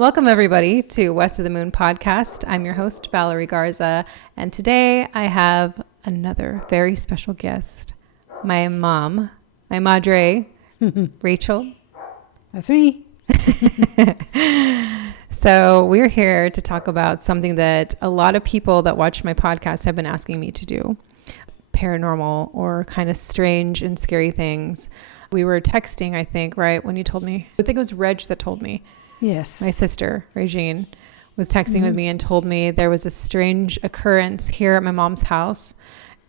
Welcome, everybody, to West of the Moon podcast. I'm your host, Valerie Garza, and today I have another very special guest, my mom, my madre, Rachel. That's me. So we're here to talk about something that a lot of people that watch my podcast have been asking me to do, paranormal or kind of strange and scary things. We were texting, I think, right, when you told me. I think it was Reg that told me. Yes. My sister, Regine, was texting with me and told me there was a strange occurrence here at my mom's house.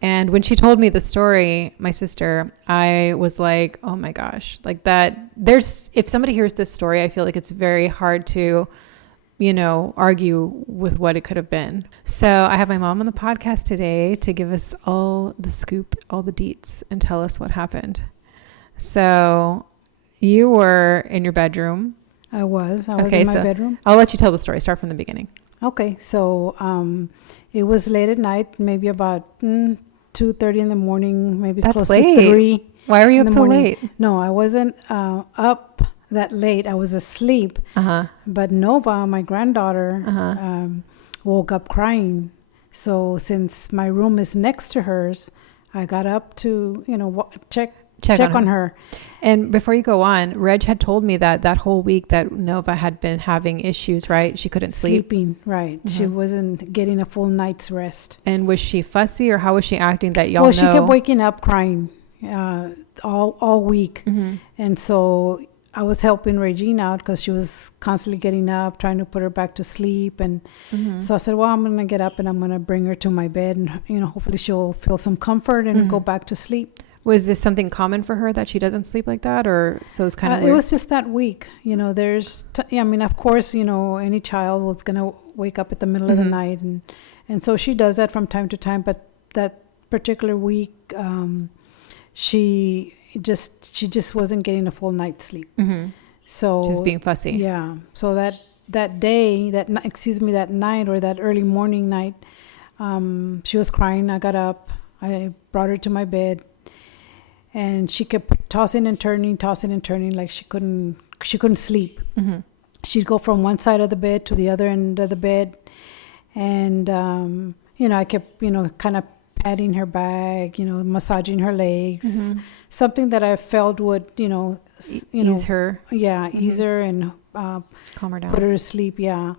And when she told me the story, my sister, I was like, oh my gosh, like that. If somebody hears this story, I feel like it's very hard to, argue with what it could have been. So I have my mom on the podcast today to give us all the scoop, all the deets, and tell us what happened. So you were in your bedroom. I was in my bedroom. I'll let you tell the story. Start from the beginning. Okay. So it was late at night, maybe about 2:30 in the morning, maybe That's close late. to 3. Why were you up so late? No, I wasn't up that late. I was asleep. But Nova, my granddaughter, woke up crying. So since my room is next to hers, I got up to, check on her. And before you go on, Reg had told me that whole week that Nova had been having issues, right? She couldn't sleep. Sleeping, right. She wasn't getting a full night's rest. And was she fussy, or how was she acting that y'all know? Well, she kept waking up crying all week. And so I was helping Regine out because she was constantly getting up, trying to put her back to sleep. And so I said, well, I'm going to get up and I'm going to bring her to my bed. And, hopefully she'll feel some comfort and go back to sleep. Was this something common for her that she doesn't sleep like that, or so it's kind of weird? It was just that week. Of course, any child was going to wake up at the middle of the night. And so she does that from time to time. But that particular week, she just wasn't getting a full night's sleep. So just being fussy. Yeah. So that day, that night or that early morning night, she was crying. I got up. I brought her to my bed. And she kept tossing and turning like she couldn't sleep. She'd go from one side of the bed to the other end of the bed. And, I kept, kind of patting her back, massaging her legs. Something that I felt would, ease her. Yeah, ease her and calm her down. Put her to sleep, yeah.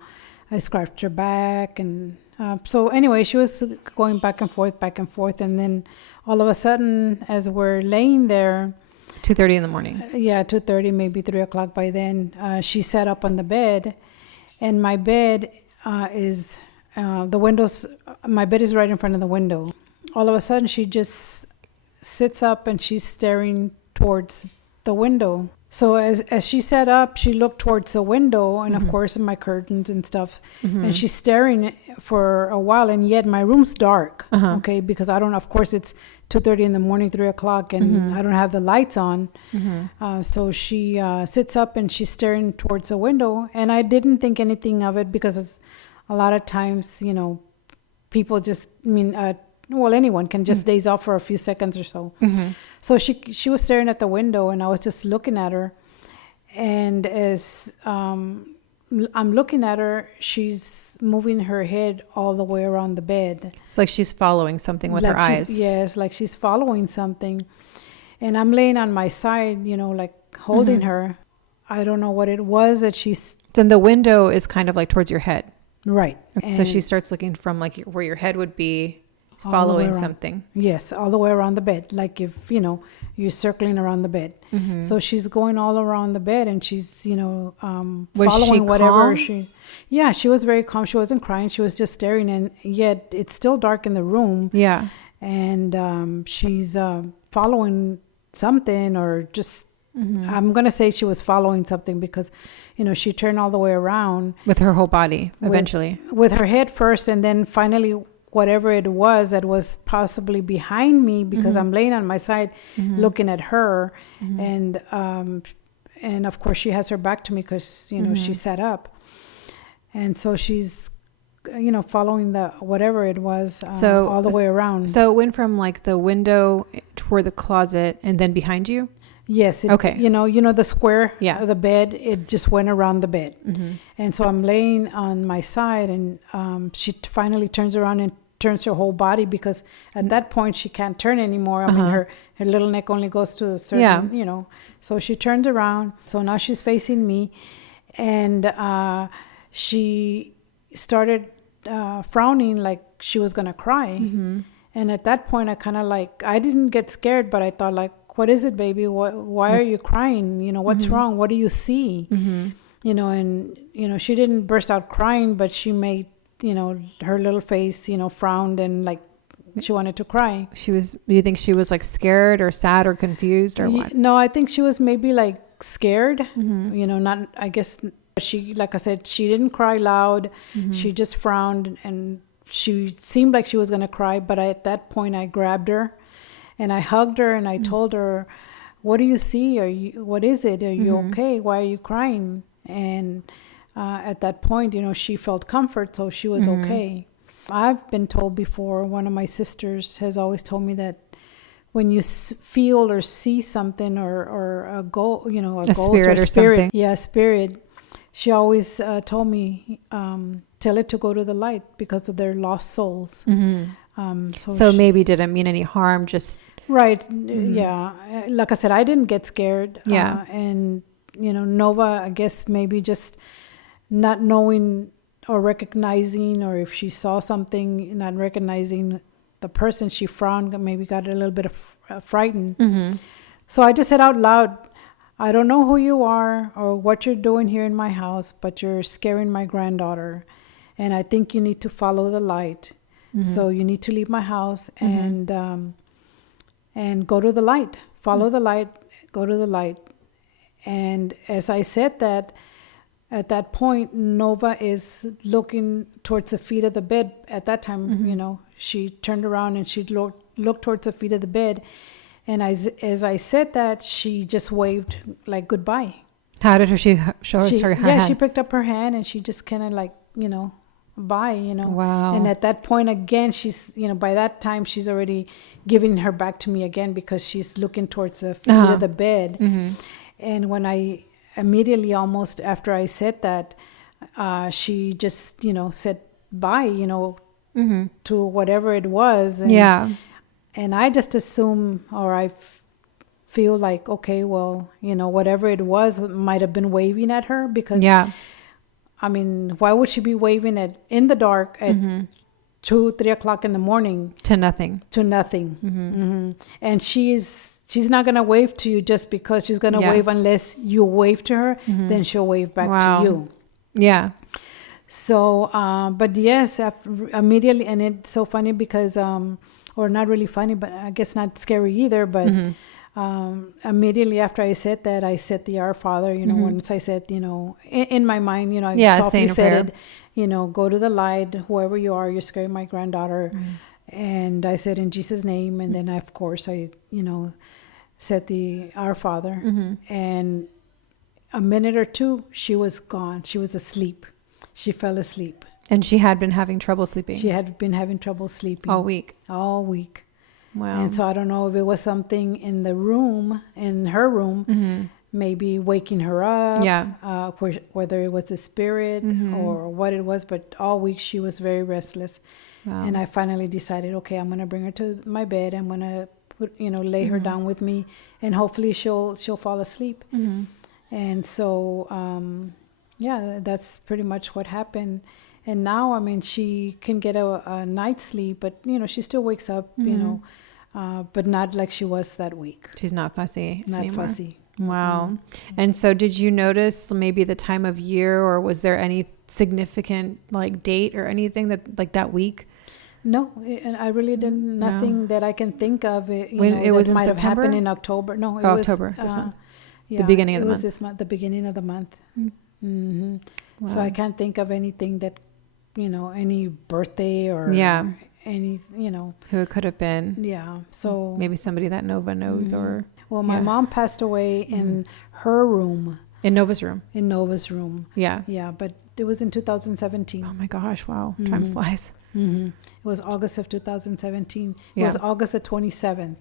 I scratched her back. And so anyway, she was going back and forth. And then all of a sudden, as we're laying there, 2:30 in the morning. 2:30, maybe 3 o'clock by then. She sat up on the bed, and my bed is the windows. My bed is right in front of the window. All of a sudden, she just sits up and she's staring towards the window. So as she sat up, she looked towards the window, and of course my curtains and stuff, and she's staring for a while, and yet my room's dark, okay, because I don't, of course it's 2:30 in the morning, 3 o'clock, and I don't have the lights on. So she sits up and she's staring towards the window, and I didn't think anything of it because a lot of times, people just, anyone can just daze off for a few seconds or so. So she was staring at the window, and I was just looking at her. And as I'm looking at her, she's moving her head all the way around the bed. It's like she's following something with her eyes. Yes, like she's following something. And I'm laying on my side, like holding her. I don't know what it was that she's... Then the window is kind of like towards your head. Right. So she starts looking from like where your head would be, following something. Yes, all the way around the bed, like if you're circling around the bed. So she's going all around the bed, and she's following whatever calm? She was very calm. She wasn't crying, she was just staring, and yet it's still dark in the room. And she's following something, or just I'm gonna say she was following something, because she turned all the way around with her whole body eventually, with her head first, and then finally whatever it was that was possibly behind me, because I'm laying on my side looking at her. And of course she has her back to me because, she sat up. And so she's, following the, whatever it was, all the way around. So it went from like the window toward the closet and then behind you? Yes. Okay. You know the square Yeah. of the bed. It just went around the bed, and so I'm laying on my side, and she finally turns around and turns her whole body, because at that point she can't turn anymore. I mean, her little neck only goes to a certain, So she turned around. So now she's facing me, and she started frowning like she was gonna cry. And at that point, I kind of I didn't get scared, but I thought what is it, baby? Why are you crying? What's wrong? What do you see? And she didn't burst out crying, but she made, her little face, frowned and she wanted to cry. Do you think she was scared or sad or confused or what? No, I think she was maybe scared, not, I guess she, like I said, she didn't cry loud. She just frowned, and she seemed like she was going to cry. But at that point I grabbed her and I hugged her, and I told her, what do you see? What is it? Are you okay? Why are you crying? And at that point, she felt comfort, so she was okay. I've been told before, one of my sisters has always told me that when you feel or see something or a ghost or something. Yeah, spirit. She always told me, tell it to go to the light because of their lost souls. So maybe didn't mean any harm, just... Right. Yeah. Like I said, I didn't get scared. Yeah. And, Nova, I guess maybe just not knowing or recognizing, or if she saw something, not recognizing the person, she frowned, maybe got a little bit of frightened. So I just said out loud, I don't know who you are or what you're doing here in my house, but you're scaring my granddaughter. And I think you need to follow the light. So you need to leave my house and go to the light. Follow the light, go to the light. And as I said that, at that point, Nova is looking towards the feet of the bed. At that time, she turned around and she looked towards the feet of the bed. And as I said that, she just waved goodbye. How did she show us her hand? She picked up her hand and she just kind of bye, Wow. And at that point again, she's, by that time she's already giving her back to me again, because she's looking towards the feet of the bed. And when I immediately, almost after I said that, she just, said bye, to whatever it was. And, and I just assume, or I feel okay, well, whatever it was might have been waving at her, because I mean, why would she be waving in the dark at 2-3 o'clock in the morning to nothing? And she's not gonna wave to you just because she's gonna wave, unless you wave to her. Then she'll wave back to you. Yeah. So, but yes, immediately, and it's so funny because, or not really funny, but I guess not scary either. But immediately after I said that, I said the Our Father. Once I said, in my mind, I softly said it. Go to the light, whoever you are, you're scaring my granddaughter. And I said, in Jesus' name. And then, of course, I, said the Our Father. And a minute or two, she was gone. She was asleep. She fell asleep. And she had been having trouble sleeping. She had been having trouble sleeping. All week. Wow. And so I don't know if it was something in the room, in her room, maybe waking her up. Yeah. Whether it was a spirit or what it was, but all week she was very restless. Wow. And I finally decided, okay, I'm going to bring her to my bed. I'm going to lay her down with me, and hopefully she'll fall asleep. And so, that's pretty much what happened. And now, I mean, she can get a night's sleep, but, she still wakes up, but not like she was that week. She's not fussy anymore. Fussy. Wow. And so did you notice maybe the time of year, or was there any significant date or anything that week? No, and I really didn't. Nothing that I can think of. It was in might September? have happened in October. No, it was October. This month. Yeah, the beginning of the month. It was this month. The beginning of the month. Wow. So I can't think of anything that, any birthday or any, who it could have been. Yeah. So maybe somebody that Nova knows or. Well, my mom passed away in her room. In Nova's room. In Nova's room. Yeah. Yeah, but it was in 2017. Oh my gosh! Wow, time flies. It was August of 2017. It was August the 27th.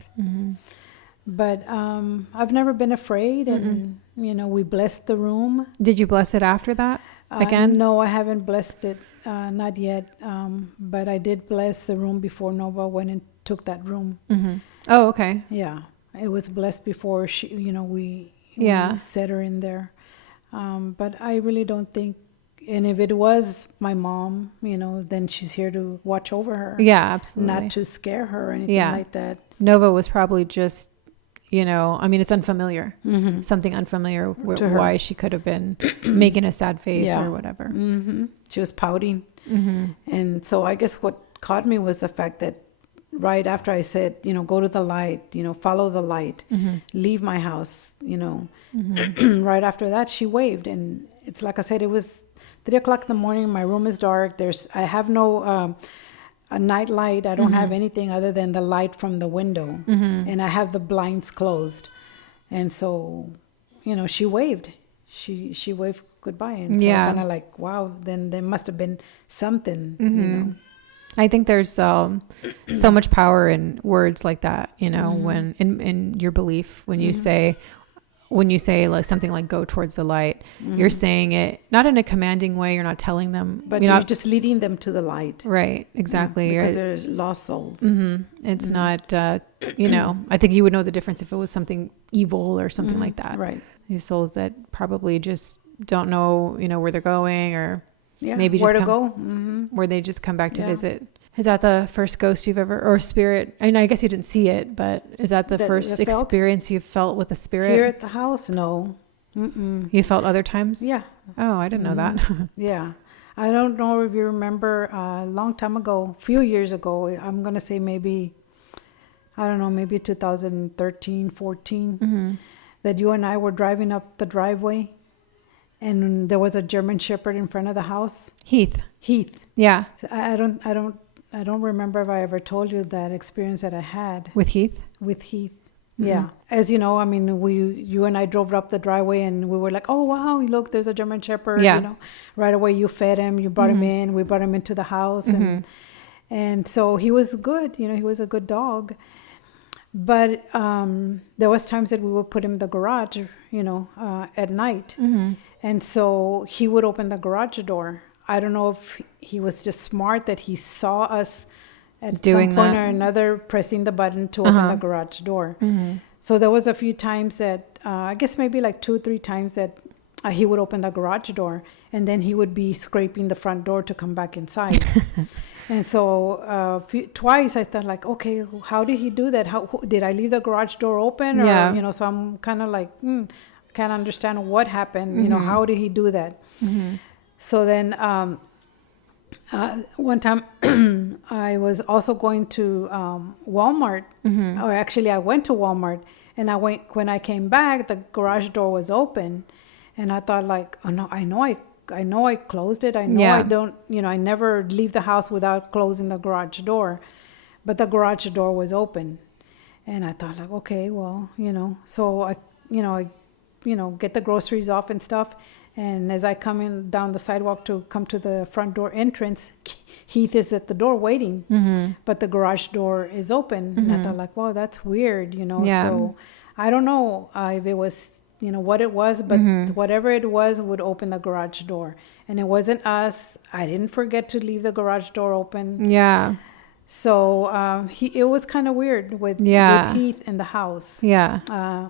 But I've never been afraid, and we blessed the room. Did you bless it after that again? No, I haven't blessed it, not yet. But I did bless the room before Nova went and took that room. Oh, okay. Yeah, it was blessed before we set her in there. But I really don't think, and if it was my mom, then she's here to watch over her. Yeah, absolutely. Not to scare her or anything like that. Nova was probably just, it's unfamiliar. Something unfamiliar why she could have been making a sad face or whatever. She was pouting. And so I guess what caught me was the fact that right after I said, go to the light, follow the light, leave my house, right after that, she waved. And it's like I said, it was 3:00 in the morning. My room is dark. I have no a night light. I don't have anything other than the light from the window, and I have the blinds closed. And so, she waved. She waved goodbye, and so kind of like, wow. Then there must have been something, I think there's so much power in words like that, when in your belief, when you say like something like go towards the light, you're saying it not in a commanding way. You're not telling them, but you're just leading them to the light. Right. Exactly. Because they're lost souls. It's not, I think you would know the difference if it was something evil or something like that. Right. These souls that probably just don't know, where they're going, or maybe where just to go. Where they just come back to visit. Is that the first ghost you've ever, or spirit? I mean, I guess you didn't see it, but is that the first experience you felt with a spirit? Here at the house? No. You felt other times? Yeah. Oh, I didn't know that. Yeah. I don't know if you remember a long time ago, a few years ago, I'm going to say maybe 2013, 14, that you and I were driving up the driveway, and there was a German Shepherd in front of the house. Heath. Yeah. I don't remember if I ever told you that experience that I had. With Heath? With Heath. Yeah. As you know, I mean, you and I drove up the driveway, and we were like, oh, wow, look, there's a German Shepherd. Yeah. Right away you fed him, you brought him in, we brought him into the house. And so he was good, he was a good dog. But there was times that we would put him in the garage, at night. And so he would open the garage door. I don't know if he was just smart that he saw us at some point or another pressing the button to open the garage door. So there was a few times that, I guess maybe like 2 or 3 times that he would open the garage door, and then he would be scraping the front door to come back inside. And so twice I thought like, okay, how did he do that? How did I leave the garage door open? Or, so I'm kind of like, can't understand what happened. How did he do that? So then one time I was also going to Walmart, or actually I went to Walmart, and when I came back, the garage door was open, and I thought like, oh no, I know I closed it. I know I don't, I never leave the house without closing the garage door, but the garage door was open, and I thought like, okay, well, so I get the groceries off and stuff. And as I come in down the sidewalk to come to the front door entrance, Heath is at the door waiting, but the garage door is open. And I thought like, wow, that's weird, So I don't know if it was, what it was, but whatever it was would open the garage door. And it wasn't us. I didn't forget to leave the garage door open. Yeah. So it was kind of weird with Heath in the house. Yeah.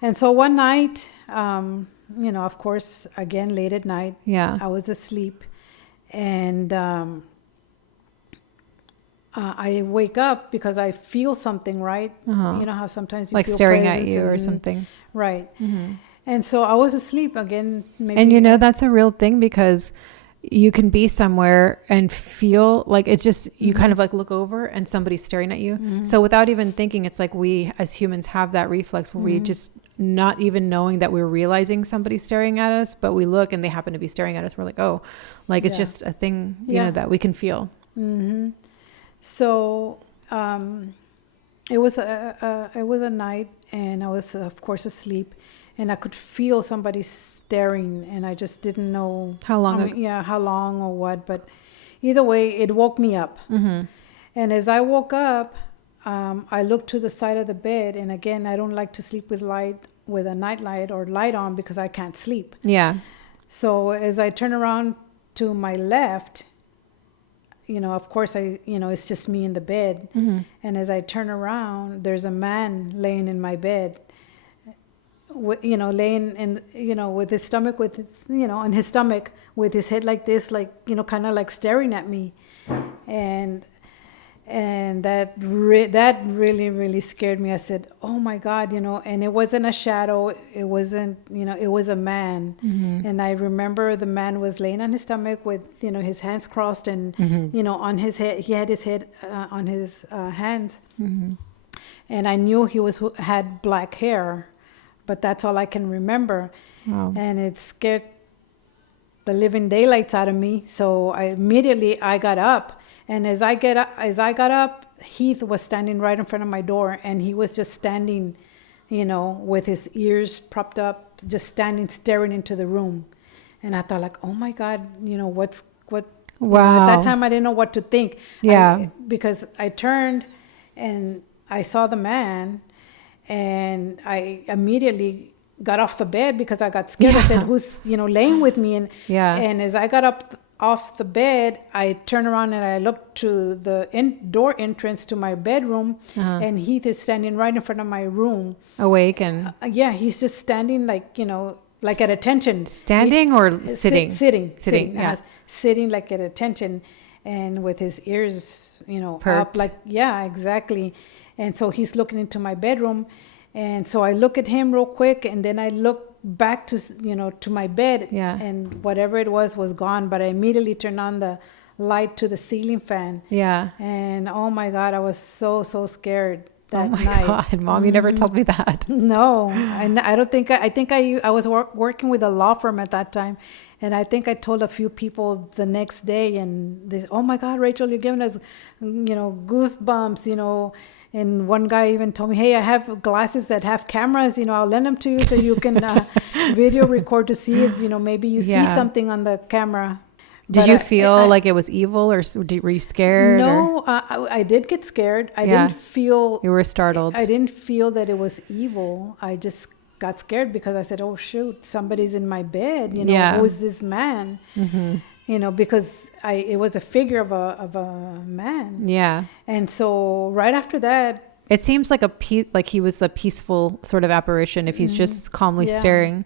And so one night, of course, again, late at night, I was asleep, and I wake up because I feel something, right? You know how sometimes you like feel staring at you or something. Right. And so I was asleep again. Maybe, and that's a real thing, because you can be somewhere and feel like it's just, you kind of like look over and somebody's staring at you. So without even thinking, it's like we as humans have that reflex where we just, not even knowing that we're realizing somebody's staring at us, but we look and they happen to be staring at us. We're like, oh, like it's just a thing, you know, that we can feel. So it was a night, and I was of course asleep, and I could feel somebody staring, and I just didn't know how long. How long or what, but either way, it woke me up. And as I woke up, I looked to the side of the bed, and again, I don't like to sleep with a night light or light on because I can't sleep. Yeah. So as I turn around to my left, of course, it's just me in the bed. Mm-hmm. And as I turn around, there's a man laying in my bed, laying in, with his stomach, on his stomach with his head like this, like, kind of like staring at me. And that really, really scared me. I said, oh my God, and it wasn't a shadow. It wasn't, it was a man. Mm-hmm. And I remember the man was laying on his stomach with, his hands crossed and, Mm-hmm. On his head, he had his head on his hands. Mm-hmm. And I knew he had black hair, but that's all I can remember. Wow. And it scared the living daylights out of me. So I got up. And as I got up, Heath was standing right in front of my door, and he was just standing, with his ears propped up, just standing, staring into the room. And I thought, like, oh my God, what? Wow. At that time, I didn't know what to think. Yeah. Because I turned, and I saw the man, and I immediately got off the bed because I got scared. Yeah. I said, who's, laying with me? And Yeah. as I got up off the bed, I turned around and I looked to the door entrance to my bedroom, and Heath is standing right in front of my room. Awake and Yeah, he's just standing like, like at attention. standing or sitting? Sitting. Yeah. Sitting like at attention, and with his ears, up, Perked. like, yeah, exactly. And so he's looking into my bedroom, and so I look at him real quick, and then I look back to to my bed, Yeah. and whatever it was gone. But I immediately turned on the light to the ceiling fan. Yeah. And oh my God, I was so scared that Oh my night. God, Mom, you never told me that. No, I don't think I think I was working with a law firm at that time, and I think I told a few people the next day, and they, oh my God, Rachel, you're giving us, goosebumps, And one guy even told me, hey, I have glasses that have cameras, I'll lend them to you so you can video record to see if, maybe you see something on the camera. Did But you feel like it was evil, or were you scared? No, I did get scared. I didn't feel... You were startled. I didn't feel that it was evil. I just got scared because I said, oh, shoot, somebody's in my bed. Who's this man? Mm-hmm. Because it was a figure of a man. Yeah. And so right after that... It seems like like he was a peaceful sort of apparition if he's just calmly staring,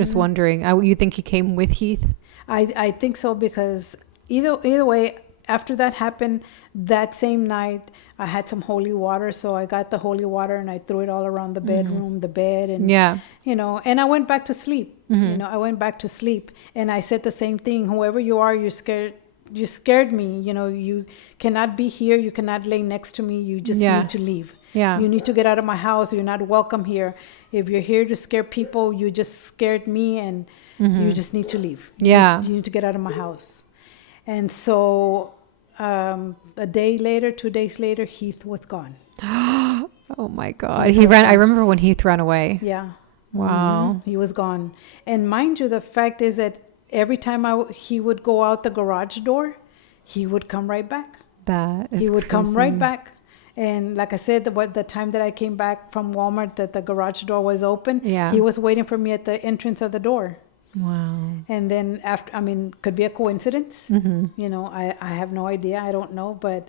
just wondering. You think he came with Heath? I think so, because either way, after that happened, that same night, I had some holy water. So I got the holy water and I threw it all around the bedroom, the bed. And, and I went back to sleep. I went back to sleep, and I said the same thing. Whoever you are, you're scared. You scared me. You cannot be here. You cannot lay next to me. You just need to leave. Yeah. You need to get out of my house. You're not welcome here. If you're here to scare people, you just scared me, and you just need to leave. Yeah. You need to get out of my house. And so a day later, 2 days later, Heath was gone. Oh my God. He ran. I remember when Heath ran away. Yeah. Wow. He was gone. And mind you, the fact is that every time he would go out the garage door, he would come right back. That is He would come crazy. right back. And like I said, the time that I came back from Walmart, that the garage door was open, he was waiting for me at the entrance of the door. Wow. And then could be a coincidence. I have no idea. I don't know. But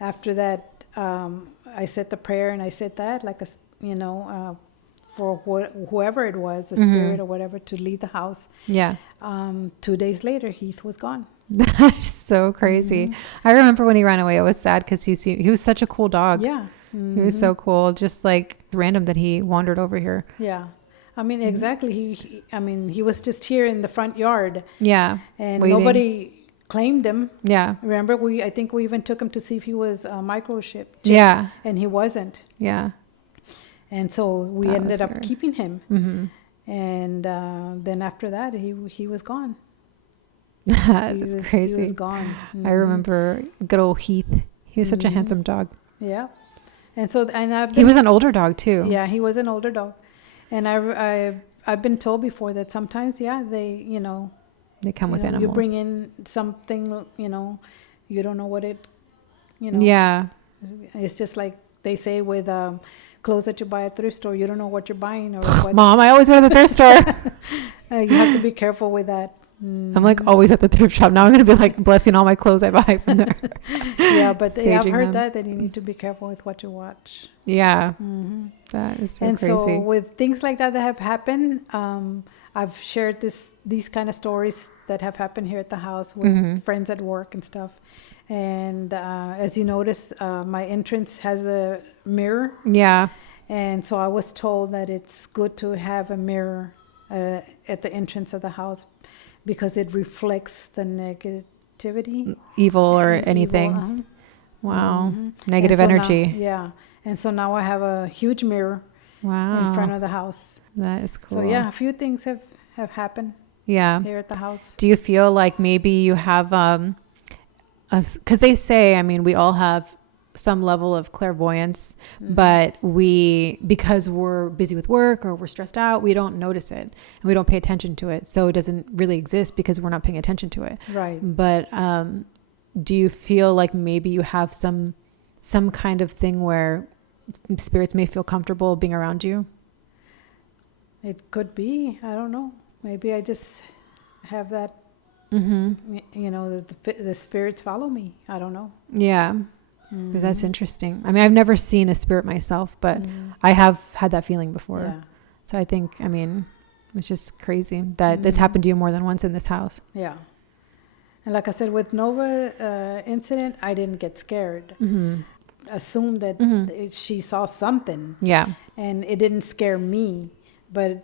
after that, I said the prayer, and I said that, for whoever it was, the spirit or whatever, to leave the house. Yeah. 2 days later, Heath was gone. That's so crazy. I remember when he ran away, it was sad because he was such a cool dog. Yeah. He was so cool. Just like random that he wandered over here. Yeah. Exactly. He was just here in the front yard. Yeah. And waiting. Nobody claimed him. Yeah. Remember, I think we even took him to see if he was microchipped. Yeah. And he wasn't. Yeah. And so we That ended was up weird. keeping him. Mm-hmm. And then after that, he was gone. That He is was crazy. gone. I remember good old Heath. He was such a handsome dog. Yeah. And so, and He was an older dog too. Yeah, he was an older dog. And I've been told before that sometimes, they, They come with animals. you bring in something, you don't know what it, Yeah. it's just like they say with clothes that you buy at thrift store, you don't know what you're buying or what. Mom, I always go to the thrift store. You have to be careful with that. I'm like always at the thrift shop. Now I'm going to be like blessing all my clothes I buy from there. Yeah, but I've Saging heard them. that you need to be careful with what you watch. Yeah. That is so And crazy. so with things like that have happened, I've shared these kind of stories that have happened here at the house with friends at work and stuff. And as you notice, my entrance has a mirror. Yeah. And so I was told that it's good to have a mirror at the entrance of the house because it reflects the negativity. Evil or and anything. evil, Wow. Mhm. Negative And so energy. Now, yeah. And so now I have a huge mirror Wow. in front of the house. That is cool. So yeah, a few things have happened Yeah. here at the house. Do you feel like maybe you have, because they say, I mean, we all have some level of clairvoyance, but because we're busy with work or we're stressed out, we don't notice it and we don't pay attention to it. So it doesn't really exist because we're not paying attention to it. Right. But do you feel like maybe you have some kind of thing where spirits may feel comfortable being around you? It could be. I don't know. Maybe I just have that, the spirits follow me. I don't know. Yeah. Because that's interesting. I mean, I've never seen a spirit myself, but I have had that feeling before. Yeah. So I think, I mean, it's just crazy that this happened to you more than once in this house. Yeah. And like I said, with Nova incident, I didn't get scared. Assumed that she saw something. Yeah. And it didn't scare me, but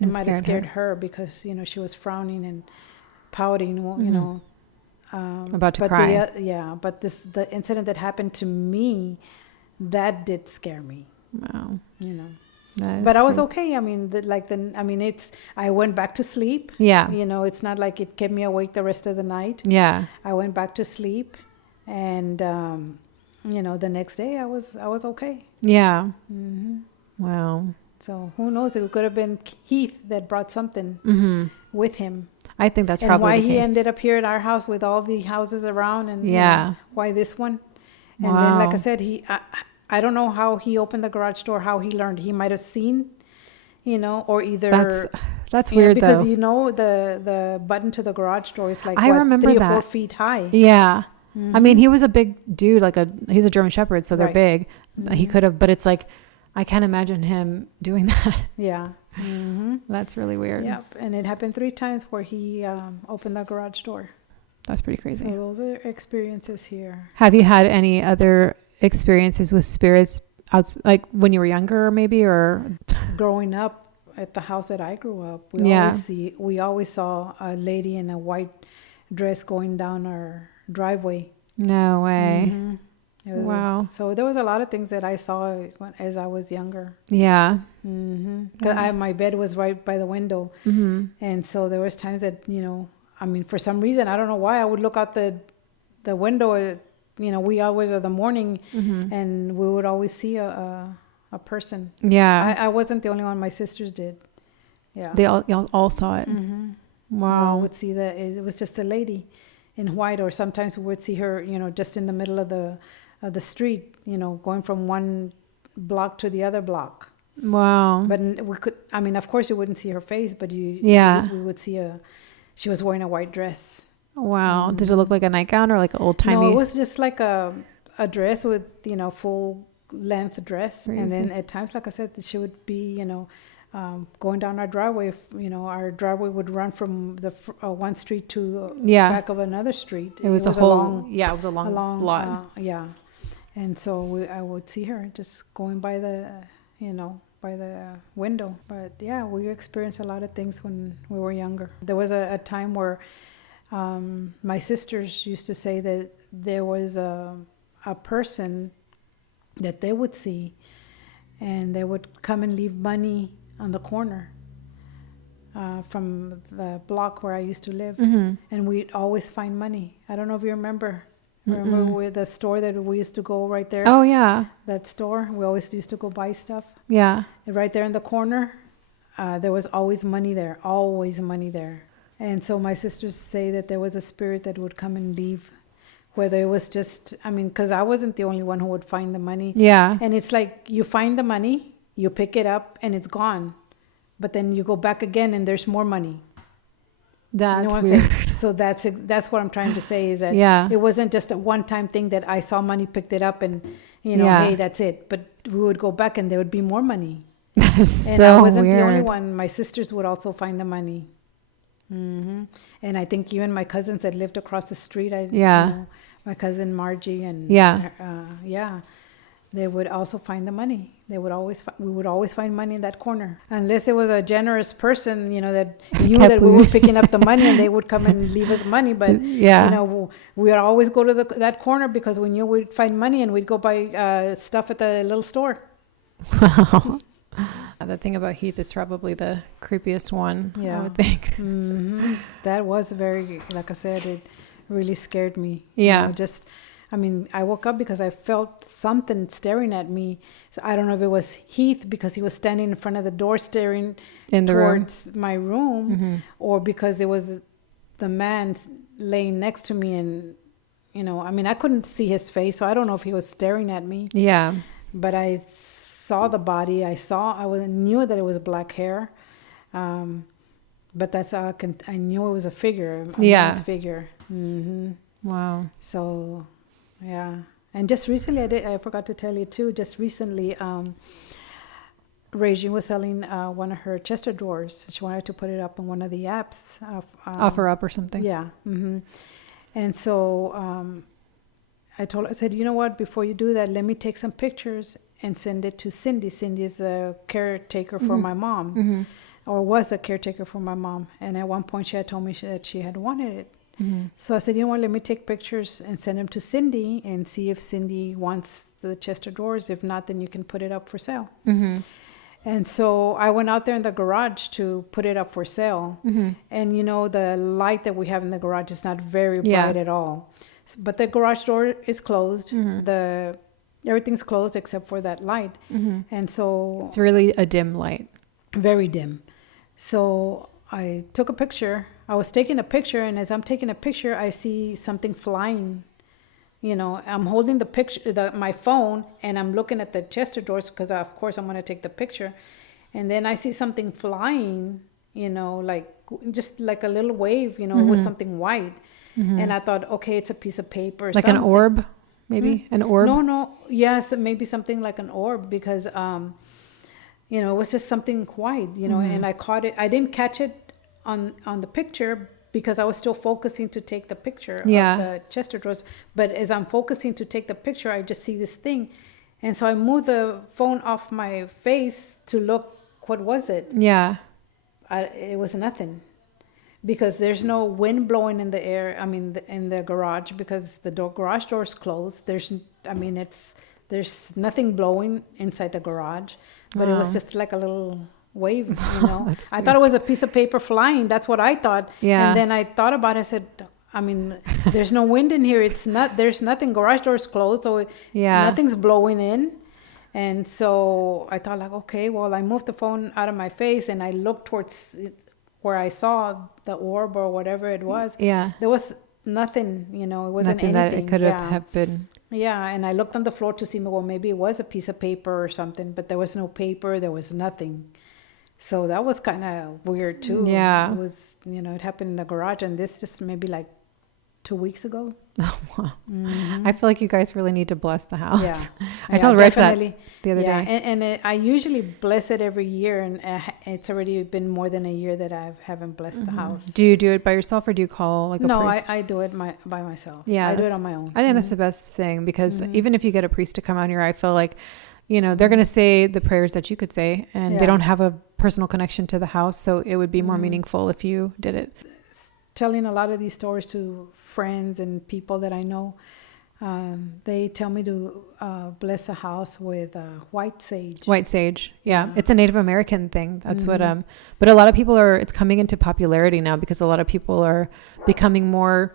it might have scared her. her because, she was frowning and pouting, About to cry. But the incident that happened to me, that did scare me. Wow. But But I was okay. I mean, I went back to sleep. Yeah. It's not like it kept me awake the rest of the night. Yeah. I went back to sleep, and the next day I was okay. Yeah. Wow. So who knows? It could have been Heath that brought something with him. I think that's And probably why the he case. ended up here at our house with all the houses around, and why this one. And then, like I Wow. said, I don't know how he opened the garage door, how he learned. He might have seen, or either That's weird because though. the button to the garage door is like I remember 3 or that. 4 feet high. Yeah. I mean, he was a big dude, he's a German Shepherd, so they're Right. big. He could have, but it's like, I can't imagine him doing that. Yeah. That's really weird. Yep. And it happened 3 times where he opened the garage door. That's pretty crazy. So those are experiences here. Have you had any other experiences with spirits like when you were younger maybe, or? Growing up at the house that I grew up, we always saw a lady in a white dress going down our driveway. No way. Wow. So there was a lot of things that I saw as I was younger. Yeah. 'Cause my bed was right by the window. And so there was times that, for some reason, I don't know why, I would look out the window, we always are the morning, and we would always see a person. Yeah. I wasn't the only one. My sisters did. Yeah. Y'all all saw it. Wow. We would see it was just a lady in white, or sometimes we would see her, just in the middle of the street, going from one block to the other block. Wow. But we could, of course you wouldn't see her face, but we would see she was wearing a white dress. Wow. Did it look like a nightgown or like an old timey? No, it was just like a dress with, full length dress. Crazy. And then at times, like I said, she would be, going down our driveway. Our driveway would run from the one street to back of another street. It was a whole, it was a long lot. Yeah. And so I would see her just going by the window. But yeah, we experienced a lot of things when we were younger. There was a time where my sisters used to say that there was a person that they would see, and they would come and leave money on the corner from the block where I used to live. And we'd always find money. I don't know if you remember. Remember with the store that we used to go right there? Oh, yeah. That store. We always used to go buy stuff. Yeah. And right there in the corner, there was always money there. Always money there. And so my sisters say that there was a spirit that would come and leave whether it was just, I mean, because I wasn't the only one who would find the money. Yeah. And it's like you find the money, you pick it up, and it's gone. But then you go back again, and there's more money. That's You know what weird. I'm saying? So that's what I'm trying to say is that Yeah. it wasn't just a one-time thing that I saw money, picked it up, and Yeah. hey, that's it. But we would go back, and there would be more money. That's And so I wasn't weird. the only one. My sisters would also find the money. And I think even my cousins that lived across the street, Yeah. my cousin Margie and Yeah. they would also find the money. They would we would always find money in that corner, unless it was a generous person, that knew Kept that we were leaving. picking up the money and they would come and leave us money. But Yeah. we would always go to that corner because we knew we'd find money and we'd go buy stuff at the little store. Wow. The thing about Heath is probably the creepiest one, I Yeah. would think. That was very, like I said, it really scared me. Yeah. I woke up because I felt something staring at me. So I don't know if it was Heath because he was standing in front of the door staring In the room. towards my room, or because it was the man laying next to me. And, I couldn't see his face, so I don't know if he was staring at me. Yeah. But I saw the body. I knew that it was black hair. But that's how I knew it was a figure, a Yeah. man's figure. Wow. So, yeah. And just recently, I forgot to tell you too, just recently, Regine was selling one of her Chester drawers. She wanted to put it up on one of the apps. Offer up or something. Yeah. And so I said, you know what, before you do that, let me take some pictures and send it to Cindy. Cindy is the caretaker for my mom, or was the caretaker for my mom. And at one point she had told me that she had wanted it. So I said, you know what, let me take pictures and send them to Cindy and see if Cindy wants the Chester drawers. If not, then you can put it up for sale. And so I went out there in the garage to put it up for sale. And the light that we have in the garage is not very bright at all. But the garage door is closed. Everything's closed except for that light. And so It's really a dim light. very dim. So I took a picture. I was taking a picture, and as I'm taking a picture, I see something flying. I'm holding the picture, my phone, and I'm looking at the Chester doors because, of course, I'm going to take the picture. And then I see something flying, just like a little wave, it was something white. And I thought, okay, it's a piece of paper. Like an orb, maybe? An orb? No. Yes, maybe something like an orb because, it was just something white, and I caught it. I didn't catch it on the picture because I was still focusing to take the picture of the Chester drawers. But as I'm focusing to take the picture, I just see this thing. And so I moved the phone off my face to look, what was it? Yeah. It was nothing. Because there's no wind blowing in the air, in the garage, because the garage door is closed. There's nothing blowing inside the garage. But it was just like a little wave, I thought it was a piece of paper flying. That's what I thought. Yeah. And then I thought about it. I said, there's no wind in here. There's nothing. Garage door's closed, so nothing's blowing in. And so I thought, like, okay, well, I moved the phone out of my face and I looked towards where I saw the orb or whatever it was. Yeah. There was nothing, it wasn't Nothing anything. that it could have been. Yeah, and I looked on the floor to see, well, maybe it was a piece of paper or something, but there was no paper, there was nothing. So that was kind of weird too. Yeah. It was, it happened in the garage, and this just maybe like 2 weeks ago. Oh, wow. I feel like you guys really need to bless the house. Yeah. I told Rich that definitely. the other day. And I usually bless it every year, and it's already been more than a year that I haven't blessed the house. Do you do it by yourself or do you call like a No, priest? I do it by myself. Yeah, I do it on my own. I think that's the best thing because even if you get a priest to come out here, I feel like, they're going to say the prayers that you could say and they don't have a personal connection to the house. So it would be more meaningful if you did it. Telling a lot of these stories to friends and people that I know, they tell me to bless a house with white sage. White sage. Yeah. It's a Native American thing. That's what, but a lot of people it's coming into popularity now because a lot of people are becoming more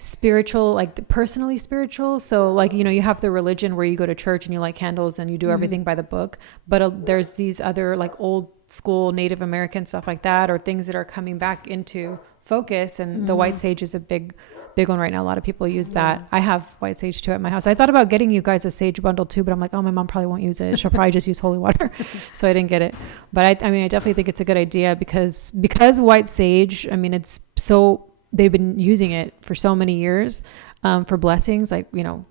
spiritual, like personally spiritual. So like, you have the religion where you go to church and you light candles and you do everything by the book. But there's these other like old school Native American stuff like that, or things that are coming back into focus. And the white sage is a big big one right now. A lot of people use that. I have white sage too at my house. I thought about getting you guys a sage bundle too, but I'm like, oh, my mom probably won't use it. She'll probably just use holy water. So I didn't get it. But I mean, I definitely think it's a good idea because white sage, I mean, they've been using it for so many years for blessings, like, you know,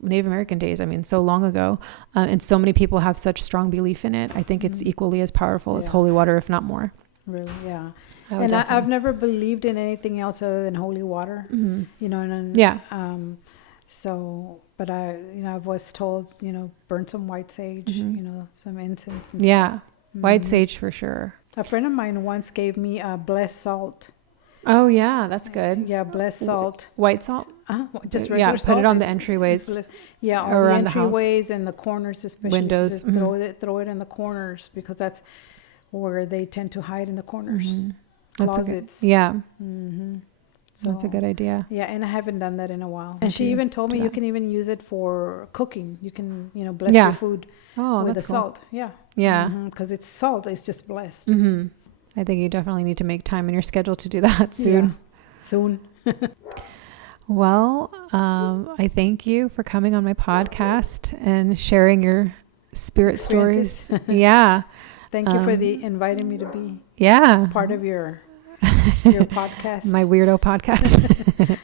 Native American days. I mean, so long ago. And so many people have such strong belief in it. I think it's equally as powerful as holy water, if not more. Really, yeah. And I've never believed in anything else other than holy water, you know, so, but I was told, you know, burn some white sage, you know, some incense. And stuff. White sage for sure. A friend of mine once gave me a blessed salt. Oh yeah, that's good. Yeah, blessed salt. White salt? Just regular salt. Put it on the entryways. On around the entryways and the corners, especially. Windows. Just throw it in the corners because that's where they tend to hide in the corners. Closets. So that's a good idea. Yeah, and I haven't done that in a while. And she even told me you can even use it for cooking. You can, you know, bless your food with the salt. Yeah. Yeah. Because it's salt. It's just blessed. I think you definitely need to make time in your schedule to do that soon. Yeah. Soon. Well, I thank you for coming on my podcast and sharing your spirit stories. Yeah. Thank you for inviting me to be part of your podcast. My weirdo podcast.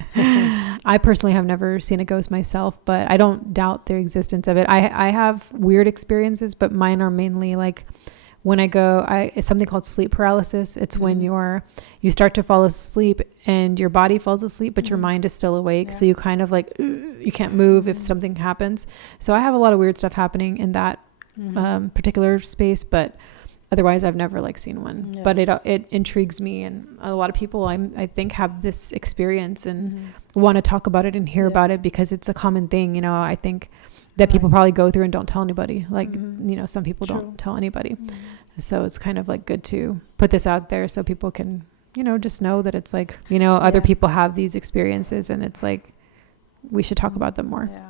I personally have never seen a ghost myself, but I don't doubt the existence of it. I have weird experiences, but mine are mainly like when I go, it's something called sleep paralysis. It's when you start to fall asleep and your body falls asleep, but your mind is still awake. So you kind of like, you can't move if something happens. So I have a lot of weird stuff happening in that particular space, but otherwise I've never like seen one, but it intrigues me. And a lot of people I think have this experience and want to talk about it and hear about it because it's a common thing. You know, I think that people probably go through and don't tell anybody. Like, you know, some people don't tell anybody. So it's kind of like good to put this out there so people can, you know, just know that it's like, you know, other people have these experiences and it's like, we should talk about them more. Yeah.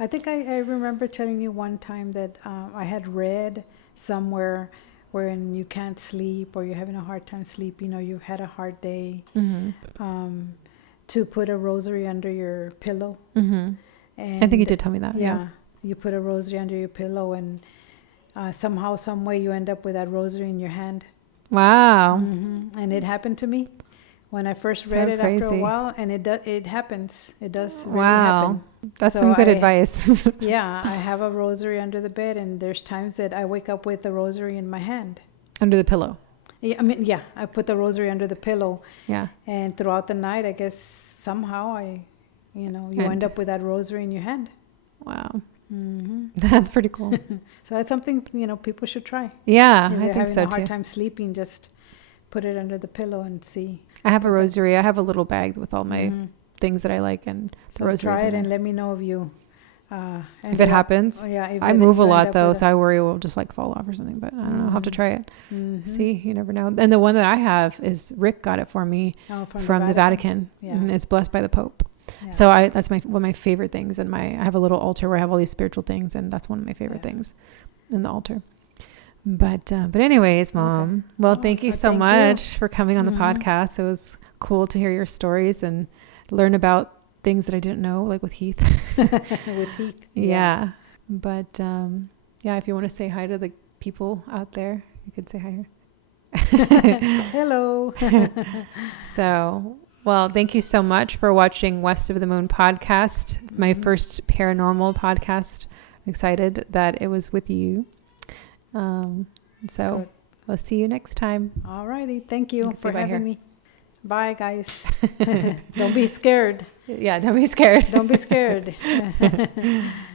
I think I remember telling you one time that I had read somewhere wherein you can't sleep or you're having a hard time sleeping or you've had a hard day, to put a rosary under your pillow. And I think you did tell me that. Yeah. You put a rosary under your pillow and somehow, some way you end up with that rosary in your hand. Wow. And it happened to me when I first read it after a while, and it happens. It does really happen. That's some good advice. Yeah, I have a rosary under the bed, and there's times that I wake up with the rosary in my hand. Under the pillow? Yeah, I mean, I put the rosary under the pillow. Yeah. And throughout the night, I guess somehow you end up with that rosary in your hand. Wow. That's pretty cool. So that's something, you know, people should try. Yeah, I think so too. If you're having a hard time sleeping, just put it under the pillow and see. I have a rosary. I have a little bag with all my things that I like and the rosary. Try it and let me know if you. If it happens. Yeah. I move a lot though, so I worry it will just like fall off or something. But I don't know. I'll have to try it. See, you never know. And the one that I have is Rick got it for me from the Vatican. Yeah. It's blessed by the Pope. Yeah. So that's one of my favorite things. And I have a little altar where I have all these spiritual things, and that's one of my favorite things in the altar. But anyways, Mom. Okay. Well, thank you so much for coming on the podcast. It was cool to hear your stories and learn about things that I didn't know, like with Heath. With Heath. Yeah. But if you want to say hi to the people out there, you could say hi here. Hello. So, well, thank you so much for watching West of the Moon podcast, my first paranormal podcast. I'm excited that it was with you. So we'll see you next time. All righty. Thank you for having me. Bye, guys. Don't be scared. Yeah, don't be scared. Don't be scared.